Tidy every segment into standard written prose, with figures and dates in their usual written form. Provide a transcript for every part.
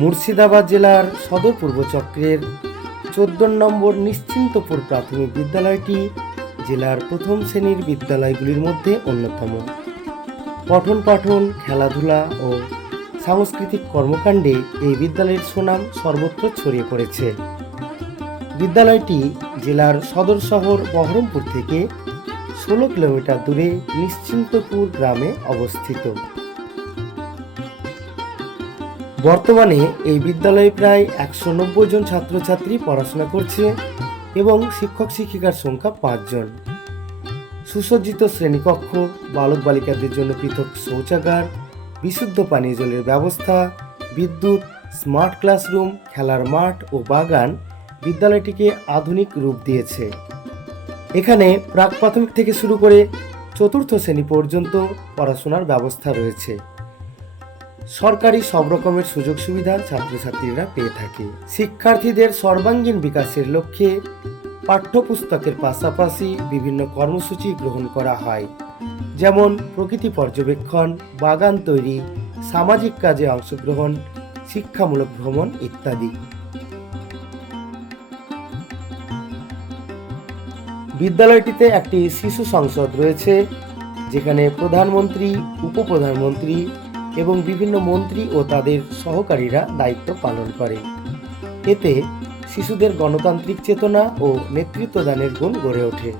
মুর্শিদাবাদ জেলার সদর পূর্ব চক্রের 14 নম্বর নিশ্চিন্তপুর প্রাথমিক বিদ্যালয়টি জেলার প্রথম শ্রেণীর বিদ্যালয়গুলির মধ্যে অন্যতম। পঠন পাঠন, খেলাধুলা ও সাংস্কৃতিক কর্মকাণ্ডে এই বিদ্যালয়ের সুনাম সর্বত্র ছড়িয়ে পড়েছে। বিদ্যালয়টি জেলার সদর শহর বহরমপুর থেকে 16 কিলোমিটার দূরে নিশ্চিন্তপুর গ্রামে অবস্থিত। বর্তমানে এই বিদ্যালয়ে প্রায় 190 জন ছাত্রছাত্রী পড়াশোনা করছে এবং শিক্ষক শিক্ষিকার সংখ্যা 5 জন। সুসজ্জিত শ্রেণীকক্ষ, বালক বালিকাদের জন্য পৃথক শৌচাগার, বিশুদ্ধ পানীয় জলের ব্যবস্থা, বিদ্যুৎ, স্মার্ট ক্লাসরুম, খেলার মাঠ ও বাগান বিদ্যালয়টিকে আধুনিক রূপ দিয়েছে। এখানে প্রাক প্রাথমিক থেকে শুরু করে 4র্থ শ্রেণী পর্যন্ত পড়াশোনার ব্যবস্থা রয়েছে। সরকারি সব রকমের সুযোগ সুবিধা ছাত্রছাত্রীরা পেয়ে থাকে। শিক্ষার্থীদের সর্বাঙ্গীন বিকাশের লক্ষ্যে পাঠ্যপুস্তকের পাশাপাশি বিভিন্ন কর্মসূচি গ্রহণ করা হয়, যেমন প্রকৃতি পর্যবেক্ষণ, বাগান তৈরি, সামাজিক কাজে অংশগ্রহণ, শিক্ষামূলক ভ্রমণ ইত্যাদি। বিদ্যালয়টিতে একটি শিশু সংসদ রয়েছে, যেখানে প্রধানমন্ত্রী, উপপ্রধানমন্ত্রী এবং বিভিন্ন মন্ত্রী ও তাদের সহকারীরা দায়িত্ব পালন করে। এতে শিশুদের গণতান্ত্রিক চেতনা ও নেতৃত্বদানের গুণ গড়ে ওঠে।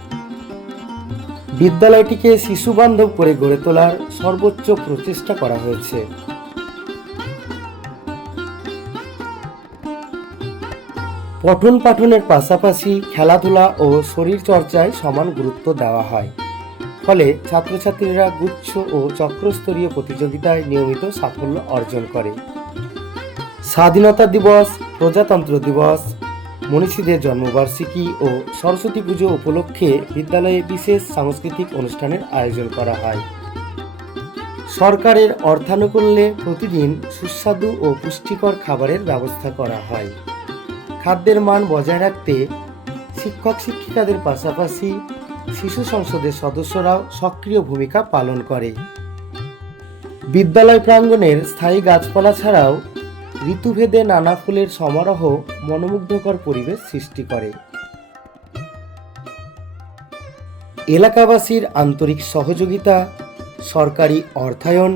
বিদ্যালয়টিকে শিশু বান্ধব করে গড়ে তোলার সর্বোচ্চ প্রচেষ্টা করা হয়েছে। পঠন পাঠনের পাশাপাশি খেলাধুলা ও শরীর চর্চায় সমান গুরুত্ব দেওয়া হয়, ফলে ছাত্রছাত্রীরা গুচ্ছ ও চক্রস্তরীয় প্রতিযোগিতায় নিয়মিত সাফল্য অর্জন করে। স্বাধীনতা দিবস, প্রজাতন্ত্র দিবস, মনীষীদের জন্মবার্ষিকী ও সরস্বতী পুজো উপলক্ষে বিদ্যালয়ে বিশেষ সাংস্কৃতিক অনুষ্ঠানের আয়োজন করা হয়। সরকারের অর্থানুকূল্যে প্রতিদিন সুস্বাদু ও পুষ্টিকর খাবারের ব্যবস্থা করা হয়। খাদ্যের মান বজায় রাখতে শিক্ষক শিক্ষিকাদের পাশাপাশি শিশু সংসদের সদস্যরাও সক্রিয় ভূমিকা পালন করে। বিদ্যালয় প্রাঙ্গণের স্থায়ী গাছপালা ছাড়াও ঋতুভেদে নানা ফুলের সমারোহ মনোমুগ্ধকর পরিবেশ সৃষ্টি করে। এলাকাবাসীর আন্তরিক সহযোগিতা, সরকারি অর্থায়ন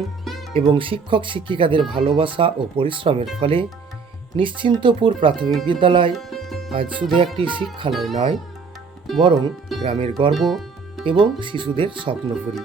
এবং শিক্ষক শিক্ষিকাদের ভালোবাসা ও পরিশ্রমের ফলে নিশ্চিন্তপুর প্রাথমিক বিদ্যালয় আজ শুধু একটি শিক্ষালয় নয়, বরং গ্রামের গর্ব এবং শিশুদের স্বপ্নপুরী।